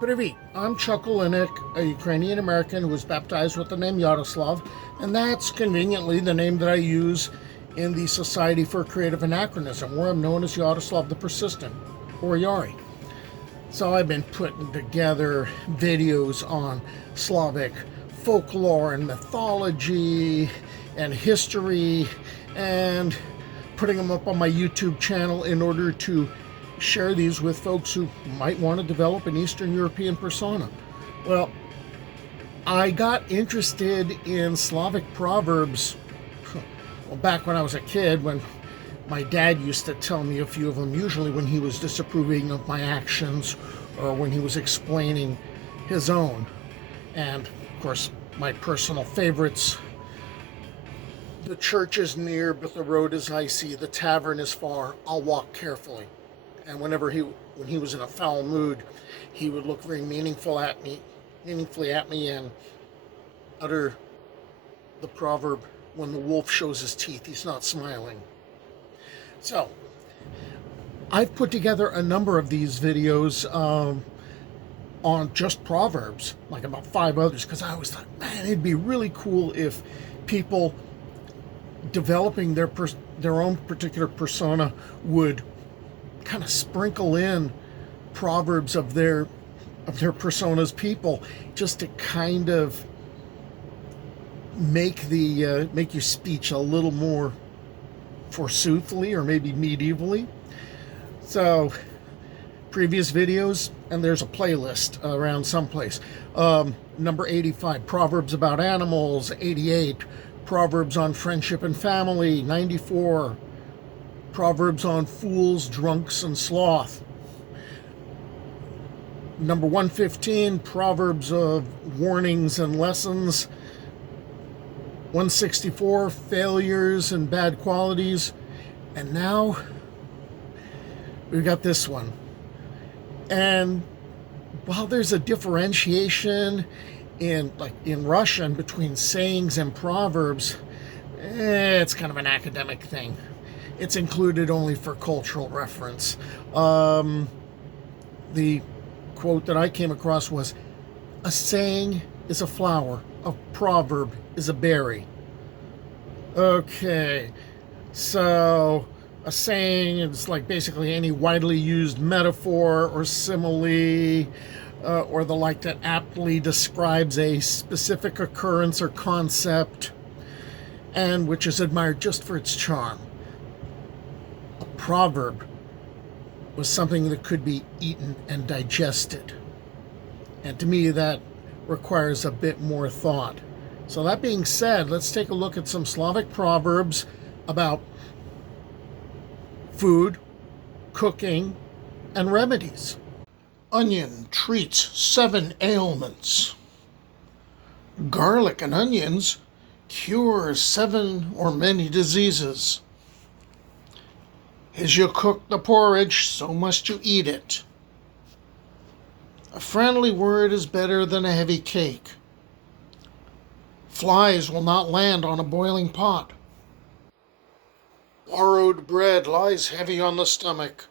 Привіт, I'm Chuck Olinik, a Ukrainian-American who was baptized with the name Yaroslav, and that's conveniently the name that I use in the Society for Creative Anachronism, where I'm known as Yaroslav the Persistent, or Yari. So I've been putting together videos on Slavic folklore and mythology and history, and putting them up on my YouTube channel in order to share these with folks who might want to develop an Eastern European persona. Well, I got interested in Slavic proverbs back when I was a kid, when my dad used to tell me a few of them, usually when he was disapproving of my actions or when he was explaining his own. And of course, my personal favorites: the church is near, but the road is icy. The tavern is far. I'll walk carefully. And when he was in a foul mood, he would look very meaningfully at me, and utter the proverb, "When the wolf shows his teeth, he's not smiling." So, I've put together a number of these videos on just proverbs, like about 5 others, because I always thought, man, it'd be really cool if people developing their own particular persona would kind of sprinkle in proverbs of their persona's people, just to kind of make your speech a little more foresoothly, or maybe medievally. So previous videos, and there's a playlist around someplace. Number 85, proverbs about animals. 88, proverbs on friendship and family. 94, proverbs on fools, drunks, and sloth. Number 115, proverbs of warnings and lessons. 164, failures and bad qualities. And now we've got this one. And while there's a differentiation in Russian between sayings and proverbs, it's kind of an academic thing. It's included only for cultural reference. The quote that I came across was, "A saying is a flower, a proverb is a berry." Okay, so a saying is like basically any widely used metaphor or simile or the like that aptly describes a specific occurrence or concept, and which is admired just for its charm. A proverb was something that could be eaten and digested. And to me, that requires a bit more thought. So that being said, let's take a look at some Slavic proverbs about food, cooking, and remedies. Onion treats 7 ailments. Garlic and onions cure 7 or many diseases. As you cook the porridge, so must you eat it. A friendly word is better than a heavy cake. Flies will not land on a boiling pot. Borrowed bread lies heavy on the stomach.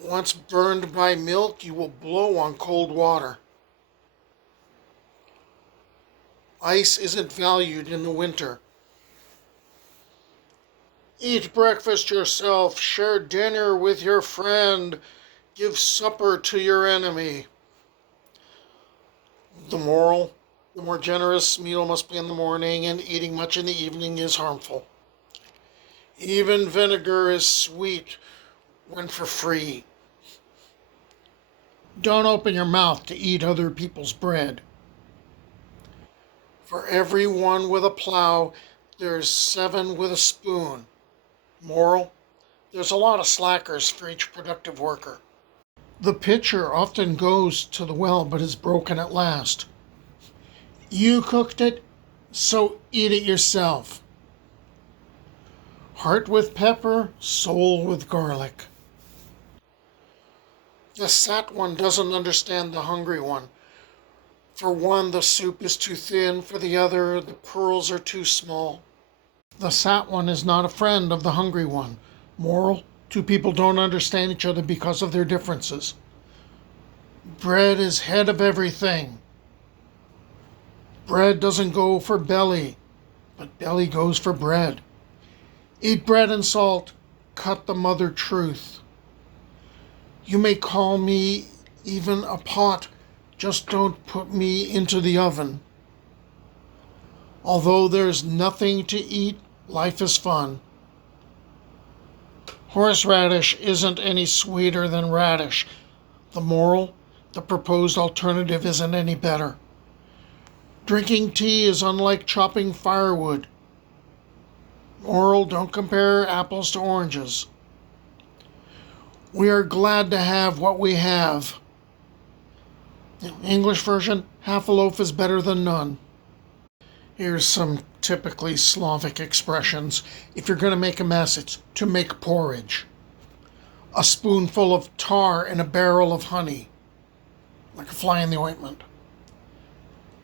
Once burned by milk, you will blow on cold water. Ice isn't valued in the winter. Eat breakfast yourself, share dinner with your friend, give supper to your enemy. The moral: the more generous meal must be in the morning, and eating much in the evening is harmful. Even vinegar is sweet when for free. Don't open your mouth to eat other people's bread. For every one with a plow, there's 7 with a spoon. Moral: there's a lot of slackers for each productive worker. The pitcher often goes to the well but is broken at last. You cooked it, so eat it yourself. Heart with pepper, soul with garlic. The fat one doesn't understand the hungry one. For one, the soup is too thin. For the other, the pearls are too small. The fat one is not a friend of the hungry one. Moral: 2 people don't understand each other because of their differences. Bread is head of everything. Bread doesn't go for belly, but belly goes for bread. Eat bread and salt, cut the mother truth. You may call me even a pot, just don't put me into the oven. Although there's nothing to eat, life is fun. Horseradish isn't any sweeter than radish. The moral, the proposed alternative isn't any better. Drinking tea is unlike chopping firewood. Moral, don't compare apples to oranges. We are glad to have what we have. English version, half a loaf is better than none. Here's some typically Slavic expressions. If you're going to make a mess, it's to make porridge. A spoonful of tar in a barrel of honey, like a fly in the ointment.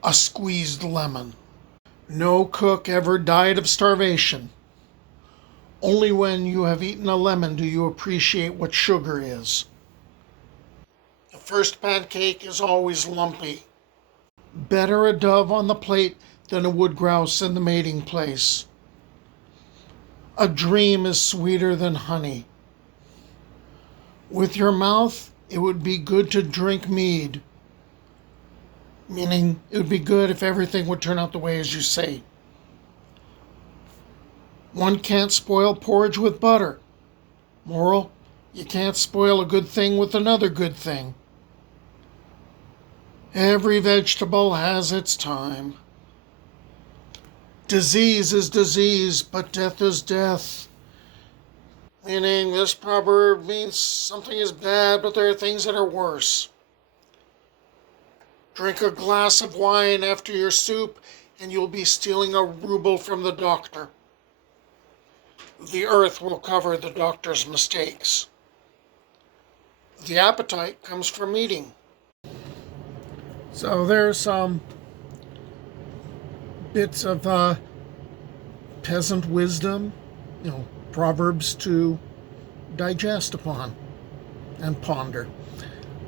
A squeezed lemon. No cook ever died of starvation. Only when you have eaten a lemon do you appreciate what sugar is. The first pancake is always lumpy. Better a dove on the plate than a wood grouse in the mating place. A dream is sweeter than honey. With your mouth, it would be good to drink mead. Meaning, it would be good if everything would turn out the way as you say. One can't spoil porridge with butter. Moral, you can't spoil a good thing with another good thing. Every vegetable has its time. Disease is disease, but death is death. Meaning, this proverb means something is bad, but there are things that are worse. Drink a glass of wine after your soup, and you'll be stealing a ruble from the doctor. The earth will cover the doctor's mistakes. The appetite comes from eating. So there's some bits of peasant wisdom, proverbs to digest upon and ponder.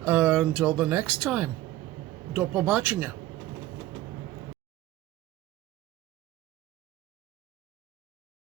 Until the next time, do pobacenia.